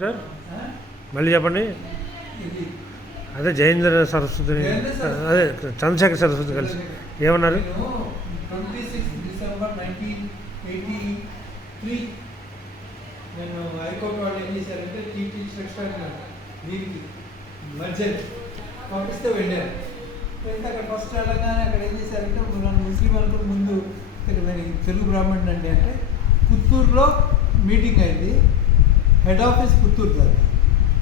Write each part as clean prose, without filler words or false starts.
Sir మళ్ళీ చెప్పండి. అదే జయేంద్ర సరస్వతిని, అదే చంద్రశేఖర్ సరస్వతి కలిసి ఏమన్నారు? 26 డిసెంబర్ 1983 నేను హైకోర్టు వాళ్ళు ఏం చేశారంటే టీటీ సెక్షన్ దీనికి మధ్య పంపిస్తే వెళ్ళారు. వెళ్తే అక్కడ ఫస్ట్ వెళ్ళగానే అక్కడ ఏం చేశారంటే నన్ను ముస్లిం అనుకుని ముందు ఇక్కడ తెలుగు బ్రాహ్మణుడు అండి అంటే పుత్తూరులో మీటింగ్ అయింది. హెడ్ ఆఫీస్ పుత్తూరు దాన్ని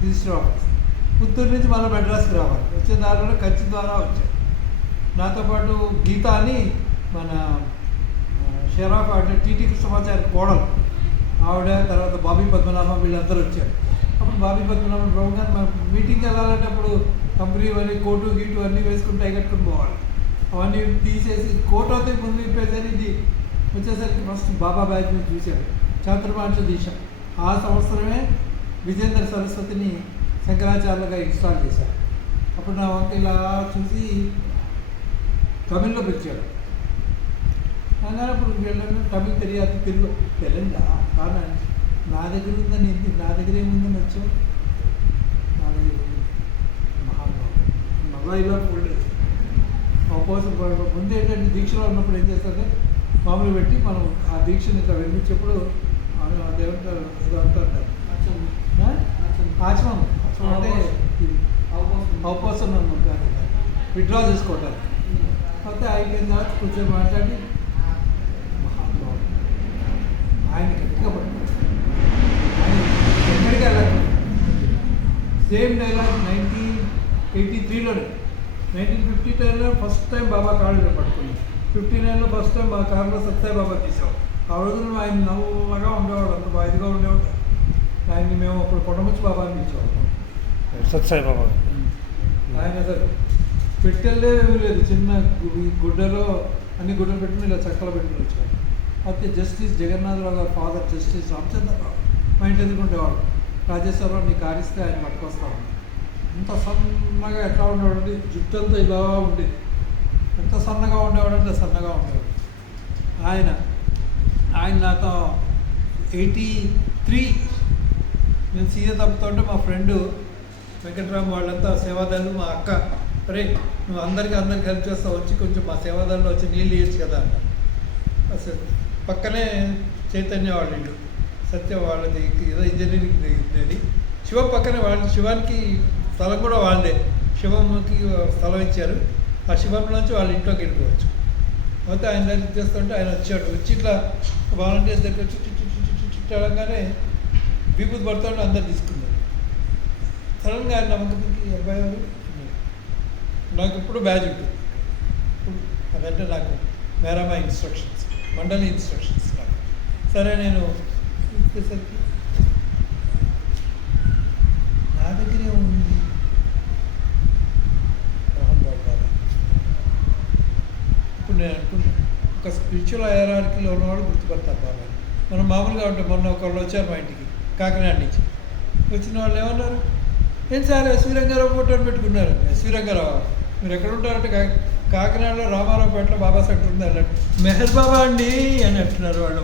రిజిస్టర్ ఆఫీస్. పుత్తూరు నుంచి మళ్ళీ మెడ్రాస్కి రావాలి. వచ్చే దారిలో కచ్చి ద్వారా వచ్చారు. నాతో పాటు గీత అని మన షరాఫ్ అంటే టీటీ కృష్ణమాచారి కోడలు ఆవిడ, తర్వాత బాబీ పద్మనాభం వీళ్ళందరూ వచ్చారు. అప్పుడు బాబీ పద్మనాభం బాబు గారు మన మీటింగ్కి వెళ్ళాలంటే అప్పుడు కంపెనీ అని కోటు గీటు అన్నీ వేసుకుని టై కట్టుకుని పోవాలి. అవన్నీ తీసేసి కోటు అయితే ముందు విప్పేసరి ఇది వచ్చేసరికి ఫస్ట్ బాబా బ్యాచ్ మీద చూశాడు. చాతుర్మాంశ దీక్ష ఆ సంవత్సరమే విజేంద్ర సరస్వతిని శంకరాచార్యులుగా ఇన్స్టాల్ చేశారు. అప్పుడు నా వంక ఇలా చూసి తమిళ్లో పిలిచాడు. అనగానే అప్పుడు వెళ్ళాను. తమిళ్ తెలియదు, తెలుగు తెలంగా కానీ నా దగ్గర ఉందని నా దగ్గర ఏముందని వచ్చావు. నా దగ్గర మళ్ళా ఫోల్డ్ అవకాశం ముందు ఏంటంటే దీక్షలో ఉన్నప్పుడు ఏం చేస్తారంటే మామూలు పెట్టి మనం ఆ దీక్షని ఇట్లా వెళ్ళించేప్పుడు అదేమంటారు ఏదో అంటారు ఆచమనం. ఆచమనం అంటే అవకాశం విత్డ్రా చేసుకోవటానికి. అయితే అయిపోయిన తర్వాత కొంచెం మాట్లాడి మహానుభావుడు ఆయన గట్టిగా పట్టుకోవచ్చు. ఆయన ఎక్కడికి వెళ్ళాలి. సేమ్ డైలాగ్ 1983లోనే 1959లో ఫస్ట్ టైం బాబా కాళ్ళు పట్టుకున్నాం. 59లో ఫస్ట్ టైం మా కారులో సత్సాయి బాబా తీసాం. ఆ రోజుల్లో ఆయన నల్లగా ఉండేవాడు, అంత బాయిగా ఉండేవాడు. ఆయన్ని మేము అప్పుడు కొండముచ్చి బాబా అని పిలిచేవాళ్ళం. సత్సాయి బాబా ఆయన అసలు పెట్టెల్లే ఏమీ లేదు, చిన్న గుడ్డలో అన్ని గుడ్డలు పెట్టుకుని ఇలా చక్కలు పెట్టుకుని వచ్చాడు. అయితే జస్టిస్ జగన్నాథరావు గారు ఫాదర్ జస్టిస్ రామచంద్రరావు మా ఇంటి ఎదుర్కొండేవాడు. రాజేశ్వరరావు నీకు కారిస్తే ఆయన పట్టుకొస్తాము. ఎంత సన్నగా ఎట్లా ఉండేవాడంటే జుట్టు అంతా ఇలా ఉండేది. ఎంత సన్నగా ఉండేవాడంటే సన్నగా ఉండేవాడు. ఆయన నాతో 83 నేను సీఏ తప్పుతుంటే మా ఫ్రెండు వెంకటరామ్ వాళ్ళంతా సేవాదారులు, మా అక్క అరే నువ్వు అందరికీ హెల్ప్ చేస్తావు, వచ్చి కొంచెం మా సేవాదారులు వచ్చి నీళ్ళు ఇవ్వచ్చు కదా అన్నారు. అసలు పక్కనే చైతన్య వాళ్ళ ఇల్లు, సత్య వాళ్ళది ఏదో ఇంజనీరింగ్ ఇది. శివ పక్కనే వాళ్ళు, శివానికి స్థలం కూడా వాళ్ళదే. శివమ్మకి స్థలం ఇచ్చారు. ఆ శివంలోంచి వాళ్ళ ఇంట్లోకి వెళ్ళిపోవచ్చు. అయితే ఆయన దగ్గర చేస్తుంటే ఆయన వచ్చాడు. వచ్చి ఇట్లా వాలంటీర్స్ దగ్గర చుట్టగానే విభూతి పడుతుంటే అందరు తీసుకున్నారు. సడన్గా ఆయన నమ్మకంకి అబ్బాయి వారు నాకు ఇప్పుడు బ్యాజ్ ఉంటుంది. అదంటే నాకు మేరామా ఇన్స్ట్రక్షన్స్, మండలి ఇన్స్ట్రక్షన్స్ నాకు. సరే నేను ఇచ్చేసరికి నా దగ్గరే ఉంది మోహన్ బాబు గారు. ఇప్పుడు నేను అనుకున్నాను ఒక స్పిరిచువల్ హైరార్కీలో ఉన్నవాళ్ళు గుర్తుపడతారు బాబా. మనం మామూలుగా ఉంటాం. మొన్న ఒకళ్ళు వచ్చారు మా ఇంటికి కాకినాడ నుంచి. వచ్చిన వాళ్ళు ఏమన్నారు, ఏం సార్ ఎస్వి రంగారావు ఫోటోని పెట్టుకున్నారు. ఎస్వి రంగారావు మీరు ఎక్కడ ఉంటారంటే కాకినాడలో రామారావుపేటలో బాబా సెక్టర్ ఉంది అన్నట్టు. మెహర్ బాబా అండి అని అంటున్నారు వాళ్ళు.